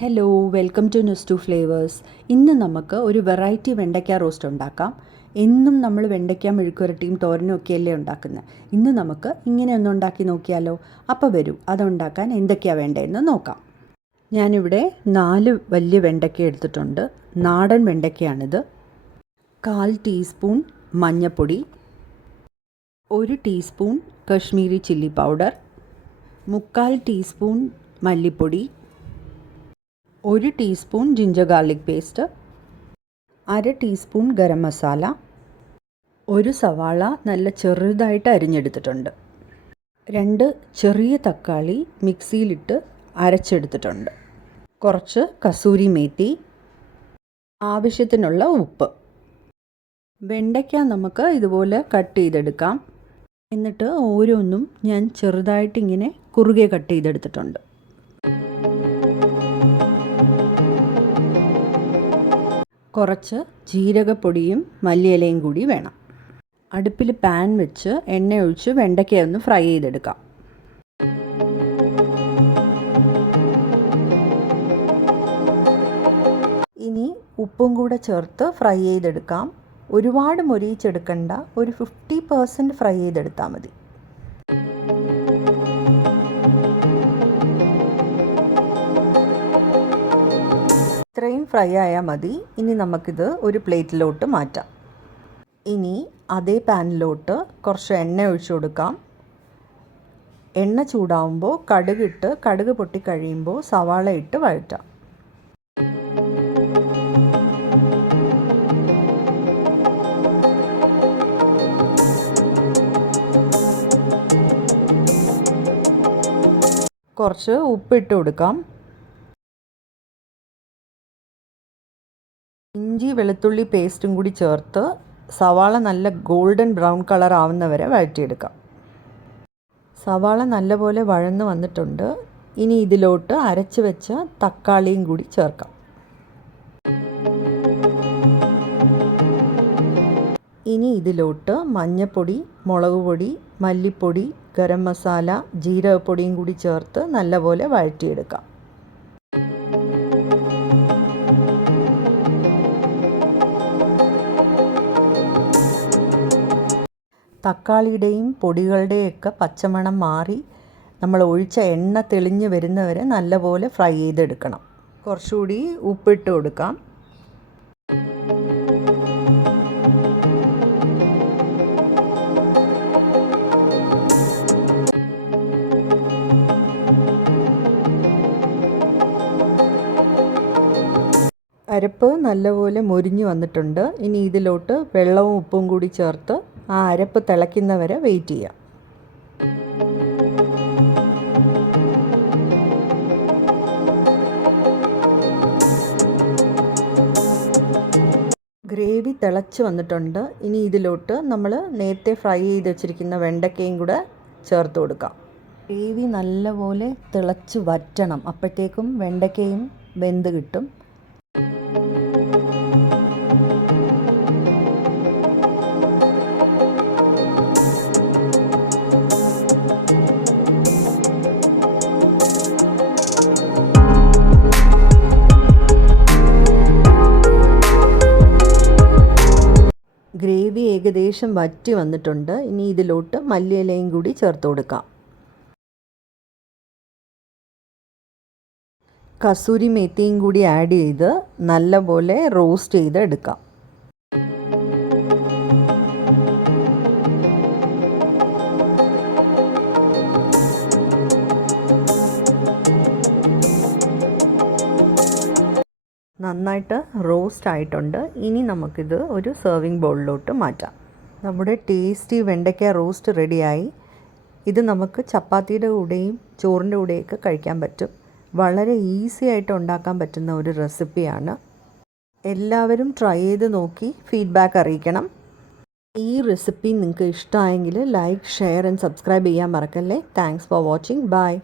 Hello, welcome to news to flavours. ഇന്ന് നമുക്ക് ഒരു വെറൈറ്റി വെണ്ടയ്ക്ക റോസ്റ്റ് ഉണ്ടാക്കാം. എന്നും നമ്മൾ വെണ്ടയ്ക്ക മെഴുക്കുരട്ടിയും തോരനും ഒക്കെയല്ലേ ഉണ്ടാക്കുന്നത്. ഇന്ന് നമുക്ക് ഇങ്ങനെ ഒന്ന് ഉണ്ടാക്കി നോക്കിയാലോ? അപ്പോൾ വരൂ, അതുണ്ടാക്കാൻ എന്തൊക്കെയാണ് വേണ്ടതെന്ന് നോക്കാം. ഞാനിവിടെ 4 വലിയ വെണ്ടയ്ക്ക എടുത്തിട്ടുണ്ട്. നാടൻ വെണ്ടയ്ക്കയാണിത്. 1/4 ടീസ്പൂൺ മഞ്ഞൾപ്പൊടി, 1 teaspoon Kashmiri chilli powder, 3/4 teaspoon മല്ലിപ്പൊടി, 1 teaspoon ginger garlic paste, 1/2 teaspoon garam masala, 1 സവാള നല്ല ചെറുതായിട്ട് അരിഞ്ഞെടുത്തിട്ടുണ്ട്, 2 ചെറിയ തക്കാളി മിക്സിയിലിട്ട് അരച്ചെടുത്തിട്ടുണ്ട്, കുറച്ച് കസൂരി മേത്തി, ആവശ്യത്തിനുള്ള ഉപ്പ്. വെണ്ടയ്ക്ക നമുക്ക് ഇതുപോലെ കട്ട് ചെയ്തെടുക്കാം. എന്നിട്ട് ഓരോന്നും ഞാൻ ചെറുതായിട്ട് ഇങ്ങനെ കുറുകെ കട്ട് ചെയ്തെടുത്തിട്ടുണ്ട്. കുറച്ച് ജീരകപ്പൊടിയും മല്ലിയിലയും കൂടി വേണം. അടുപ്പിൽ പാൻ വെച്ച് എണ്ണ ഒഴിച്ച് വെണ്ടയ്ക്ക ഒന്ന് ഫ്രൈ ചെയ്തെടുക്കാം. ഇനി ഉപ്പും കൂടെ ചേർത്ത് ഫ്രൈ ചെയ്തെടുക്കാം. ഒരുപാട് മൊരിയിച്ചെടുക്കണ്ട, ഒരു 50% ഫ്രൈ ചെയ്തെടുത്താൽ മതി. ഇത്രയും ഫ്രൈ ആയാൽ മതി. ഇനി നമുക്കിത് ഒരു പ്ലേറ്റിലോട്ട് മാറ്റാം. ഇനി അതേ പാനിലോട്ട് കുറച്ച് എണ്ണ ഒഴിച്ചു കൊടുക്കാം. എണ്ണ ചൂടാവുമ്പോൾ കടുക് പൊട്ടിക്കഴിയുമ്പോൾ സവാള ഇട്ട് വഴറ്റാം. കുറച്ച് ഉപ്പിട്ട് കൊടുക്കാം. ഇഞ്ചി വെളുത്തുള്ളി പേസ്റ്റും കൂടി ചേർത്ത് സവാള നല്ല ഗോൾഡൻ ബ്രൗൺ കളർ ആവുന്നവരെ വഴറ്റിയെടുക്കാം. സവാള നല്ലപോലെ വഴന്ന് വന്നിട്ടുണ്ട്. ഇനി ഇതിലോട്ട് അരച്ച് വെച്ച തക്കാളിയും കൂടി ചേർക്കാം. ഇനി ഇതിലോട്ട് മഞ്ഞൾപ്പൊടി, മുളക് പൊടി, മല്ലിപ്പൊടി, ഗരം മസാല, ജീരകപ്പൊടിയും കൂടി ചേർത്ത് നല്ലപോലെ വഴറ്റിയെടുക്കാം. തക്കാളിയുടെയും പൊടികളുടെയൊക്കെ പച്ചമണം മാറി നമ്മൾ ഒഴിച്ച എണ്ണ തെളിഞ്ഞ് വരുന്നവരെ നല്ലപോലെ ഫ്രൈ ചെയ്തെടുക്കണം. കുറച്ചുകൂടി ഉപ്പിട്ട് കൊടുക്കാം. അരപ്പ് നല്ലപോലെ മൊരിഞ്ഞ് വന്നിട്ടുണ്ട്. ഇനി ഇതിലോട്ട് വെള്ളവും ഉപ്പും കൂടി ചേർത്ത് ആ അരപ്പ് തിളയ്ക്കുന്നവരെ വെയിറ്റ് ചെയ്യാം. ഗ്രേവി തിളച്ച് വന്നിട്ടുണ്ട്. ഇനി ഇതിലോട്ട് നമ്മൾ നേരത്തെ ഫ്രൈ ചെയ്ത് വെച്ചിരിക്കുന്ന വെണ്ടയ്ക്കയും കൂടെ ചേർത്ത് കൊടുക്കാം. ഗ്രേവി നല്ലപോലെ തിളച്ച് വറ്റണം. അപ്പോഴത്തേക്കും വെണ്ടയ്ക്കയും വെന്ത് കിട്ടും. ഗ്രേവി ഏകദേശം വറ്റി വന്നിട്ടുണ്ട്. ഇനി ഇതിലോട്ട് മല്ലിയിലയും കൂടി ചേർത്ത് കൊടുക്കാം. കസൂരി മേത്തിയും കൂടി ആഡ് ചെയ്ത് നല്ലപോലെ റോസ്റ്റ് ചെയ്ത് എടുക്കാം. നന്നായിട്ട് റോസ്റ്റ് ആയിട്ടുണ്ട്. ഇനി നമുക്കിത് ഒരു സെർവിങ് ബൗളിലോട്ട് മാറ്റാം. നമ്മുടെ ടേസ്റ്റി വെണ്ടയ്ക്ക റോസ്റ്റ് റെഡിയായി. ഇത് നമുക്ക് ചപ്പാത്തിയുടെ കൂടെയും ചോറിൻ്റെ കൂടെയൊക്കെ കഴിക്കാൻ പറ്റും. വളരെ ഈസി ആയിട്ട് ഉണ്ടാക്കാൻ പറ്റുന്ന ഒരു റെസിപ്പിയാണ്. എല്ലാവരും ട്രൈ ചെയ്ത് നോക്കി ഫീഡ്ബാക്ക് അറിയിക്കണം. ഈ റെസിപ്പി നിങ്ങൾക്ക് ഇഷ്ടമായെങ്കിൽ ലൈക്ക്, ഷെയർ ആൻഡ് സബ്സ്ക്രൈബ് ചെയ്യാൻ മറക്കല്ലേ. Thanks for watching. ബൈ.